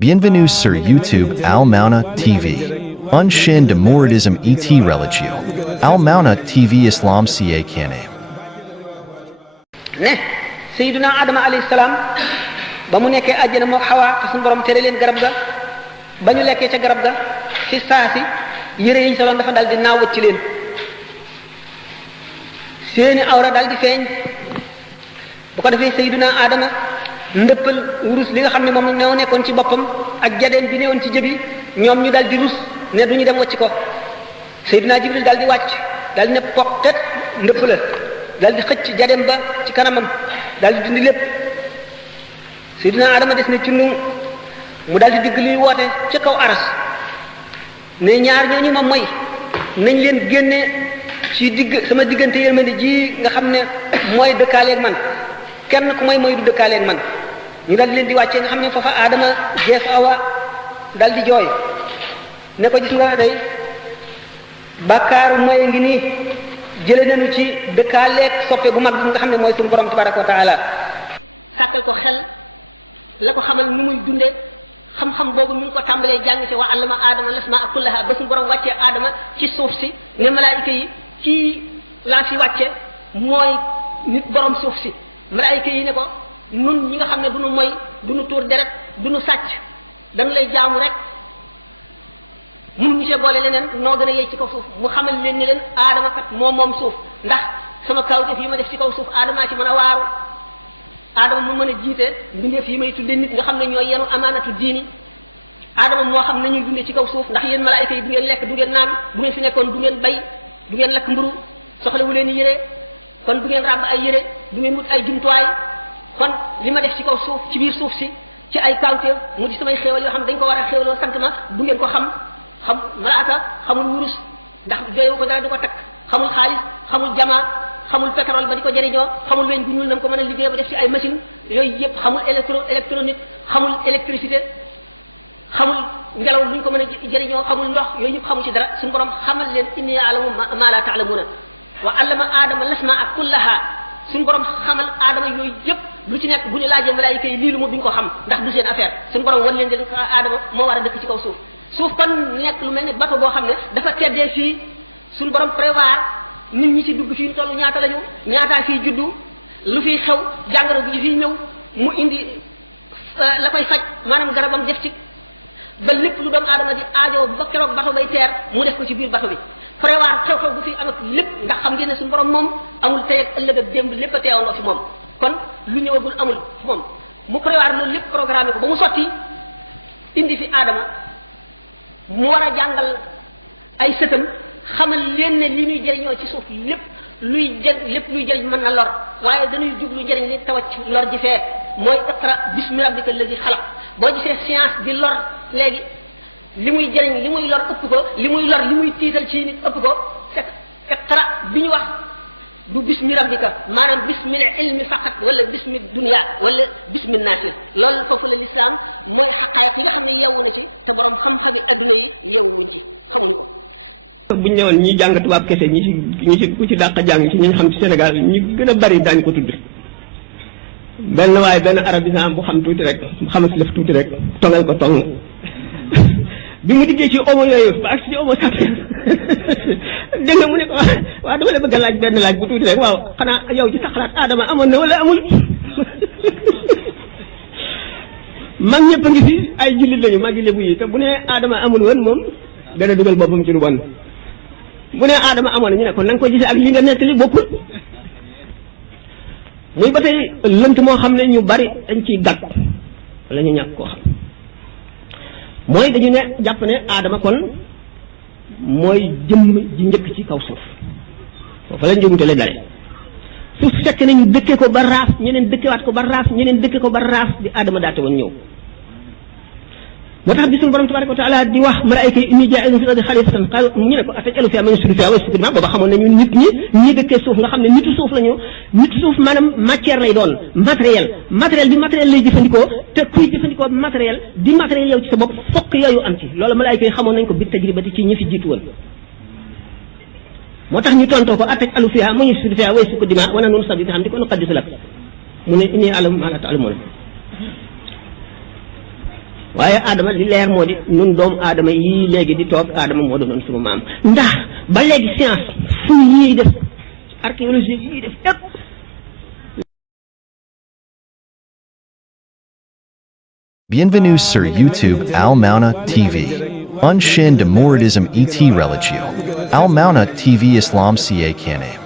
Bienvenue sur YouTube Al Mauna TV. Un chaîne de mouridisme et religieux. Al Mauna TV Islam ca Kane. ne Seydina Adama alayhi salaam ba mu nekkee àjjana moo Xawaa te suñu borom tere leen garab ga ba ñu lekkee ca garab ga ci saasi yére yi ñu soloon dafa dal di naawut ci leen seeni awra dal di feeñ bu ko defee Seydina Adama ndëppal wurus li nga xam ne moom ñoo nekkoon ci boppam ak jadeen bi newoon ci jëbi ñoom ñu dal di rus ne duñu dem wacc ko Seydina Jibril dal di wàcc dal di ne poktet ndëpp la dal di xëcc jadeen ba ci kanamam dal di dindi lépp Seydina Adama des na ci nu mu dal di digg luy woote ca kaw aras ne ñaar ñooñu ma moy nañ leen génne ci digg sama diggante yërmande ji nga xam ne mooy dëkkaaleeg man kenn ku mooy du dëkkaaleeg man ñu dal di leen di wàccee nga xam ne foofa Adama jeef Awa dal di jooy ne ko gis nga day bàkkaaru mooy ngi nii jële nañu ci dëkkaaleeg soppe bu mag bi nga xam ne mooy suñu borom tabaraka wa taala sàkkal ko xel la ko xamal nu muy dunde xam-xam boobu mi ngi ko tàmbalee jàng ci wa allama Adama lasmaa kullaha ba suñu borom wàccee Adama ci suuf si ne malaayika yi ci laa fi wàcce mooy nit borom suuf si malaayika yi ne ko nun ñi nga xam ne du nu moy du nu tuur deret du nu sàcc dañu lay jaamu rek mun ñu see boole leneen noo gën a yey ci kaw suuf mu xamal leen ni leen Adama kat moom suuf ndax sama kawteef yi ma def ci kaw suuf Adama ci mën a waaru Adama mu mën a jiite mbindeef yi may tudde nit nga xam ne ñooy yenu amaanatu diini Adama moo xam nañuy dunde ci kaw suuf ndax yéen malaayika yi du ngeen lekk du ngeen naan bu ngeen fi nekkoon du ngeen bay du ngeen lakk mburu soxlawu leen yére kon du ngeen ràbb ay yére du ngeen wut ay jumtuwaay kon li ma def ci kaw suuf ci biir suuf si ci ay kawteef mu di samay xéewal yoo xam dañ ko war a xéewaloo sant ma du ngeen ko xam malaaka xamul wurus ndax doyewu ko dara di ko takk xamul xaalis xamul jamaa xamul pétrole ba di ko jëriñoo xamul weñ gu ñuul nam ko mën a liggéey ba def ci ay machine yooyu yëpp xamul électronique xamul électricité xamul ngelaw luñ ko mën a jëriñoo xamul ndox yooyu yëpp xamul ci dara suñu borom xamal leen inni alamu ma la ta'lamuna wa allama Adama lasmaa kullaha suñu borom xamal Adama yooyu yëpp lu ci nekk bu ñu laajee malaayika yi lii lu mu duñ ko xam ndax du seen affaire suñu borom wan leen de Adama moo war a dëkk ci kaw suuf kon nekk lu mel ne bateau boo xam ne dafa teddee fii suñu borom prévoir nit ñi ci dugg fii tollu ñaata lañu ñaataa fii juddu lu fiy xew jàngoro bi fii ñëw mu indi la koy faj maanaam garabam def ci ba lépp lu doomu aadama di aajo ba keroog bateau bay teer mu def ko ci biir bateau bi prévoir xew-xew bu fi am ak lépp ndax xam ngeen ne suñu borom moom amul tey ak ëllëg ak démb lépp a teewandoo fi moom kon lu ñëwagul amul fi moom mu prévoir loolu lépp programme ko ba mu sotti indi fi aadama mu war a jàngal ay sëtam xamal leen ne li ñuy jëriñoo ci suuf lépp luy jëriñ mën na lor waaye dañuy jublu jëriñ li tawat ci lor ji fee mooy iqra bismi rabbika allazi xalaq boo gisee science di lor léegi li muy jëriñ li muy lor ëpp ko li muy lor li muy tiital ci nit ëpp ko fekk iqra bi ñu wax du bismi rabbika maanaam bismil ilmi faqat wala bismi dunya wala bismi naasir loolu foofu la lislaam mooy xaqaayiq yi nga xam ne yeewu na ci te borom xam-xami adduna yi yeewuwuñ ci xamuñu ko Bienvenue sur YouTube Al Mauna TV. Une chaîne de mouridisme et religieux. Al Mauna TV Islam ca canal.